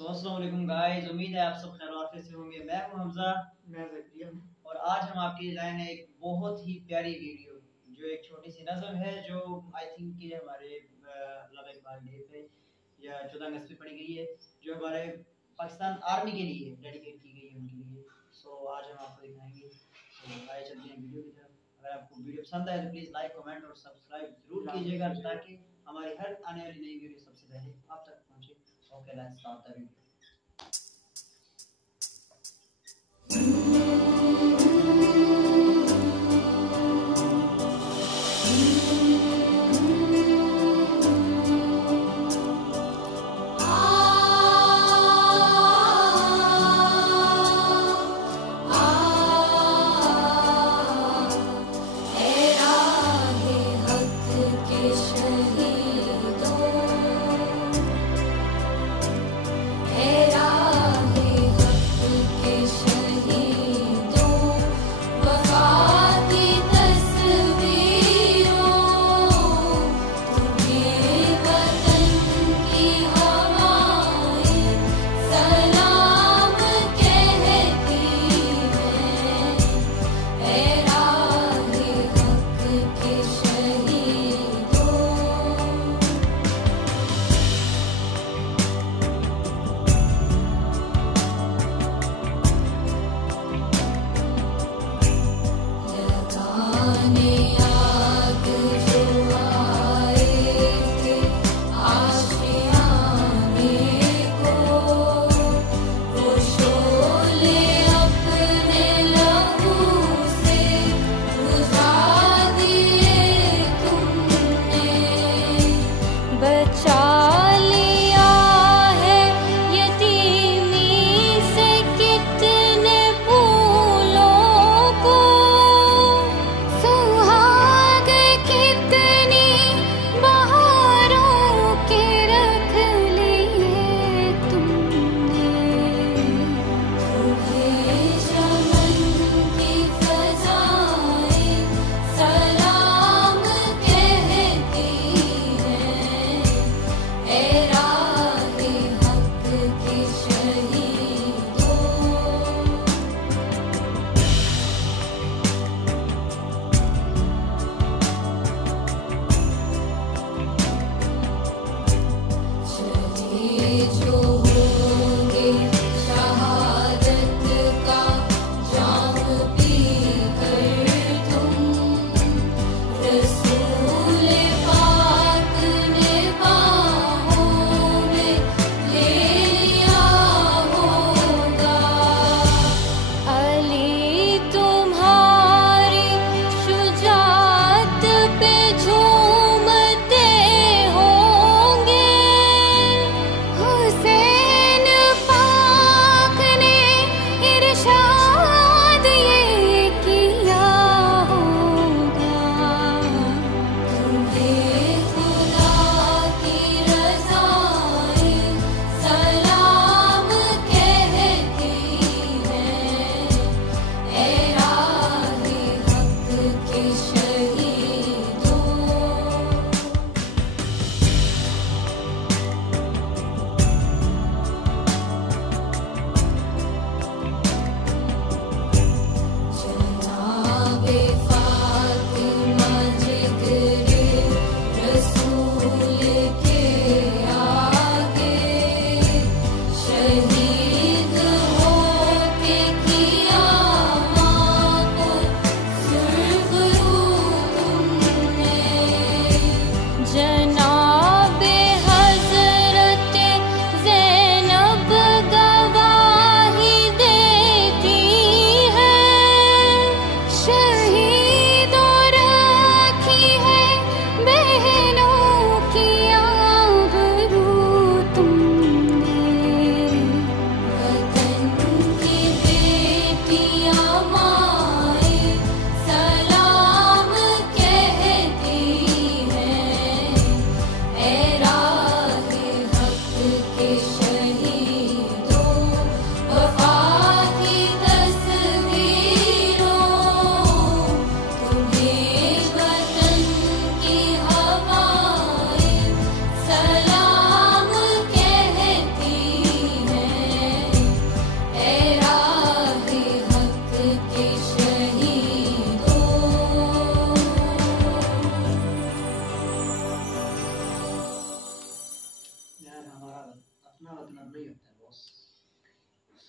सो अस्सलाम वालेकुम गाइस, उम्मीद है आप सब खैर आफियत से होंगे। मैं हूं हमजा, मैं ज़किया और आज हम आपके लिए लाए हैं एक बहुत ही प्यारी वीडियो, जो एक छोटी सी नज़म है जो आई थिंक कि हमारे अल्लाह इकबाल डे पे या 14 अगस्त पे पढ़ी गई है, जो हमारे पाकिस्तान आर्मी के लिए डेडिकेट की गई है उनके लिए। सो आज हम आपको दिखाएंगे। तो आइए चलते हैं वीडियो की तरफ। अगर आपको वीडियो पसंद आए तो प्लीज़ लाइक, कमेंट और सब्सक्राइब जरूर कीजिएगा ताकि हमारी हर आने वाली नई वीडियो सबसे पहले आप तक पहुंचे। Okay, let's start the video.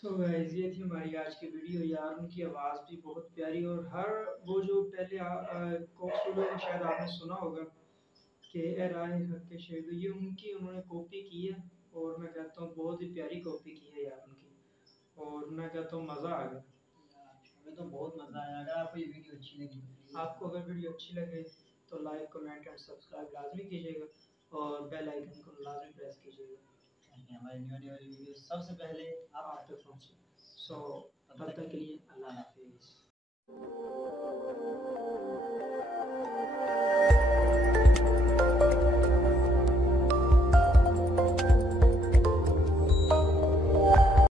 So guys ये थी हमारी आज की वीडियो यार। उनकी आवाज़ भी बहुत प्यारी, और हर वो जो पहले कोक स्टूडियो को शायद आपने सुना होगा कि ए राय हक के शेर, ये उनकी उन्होंने कॉपी की है। और मैं कहता हूँ बहुत ही प्यारी कॉपी की है यार उनकी, और मैं कहता हूँ मज़ा आ गया। हमें तो बहुत मज़ा आया। अगर आपको ये वीडियो अच्छी लगी तो प्लीज़ आपको अगर वीडियो अच्छी लगे तो लाइक कमेंट एंड सब्सक्राइब लाजमी कीजिएगा, और बेल आइकन को लाजमी प्रेस कीजिएगा ताकि हमारी न्यू आने वाली वीडियो सबसे पहले आप तक पहुँचे। सो तब तक के लिए अल्लाह हाफिज़।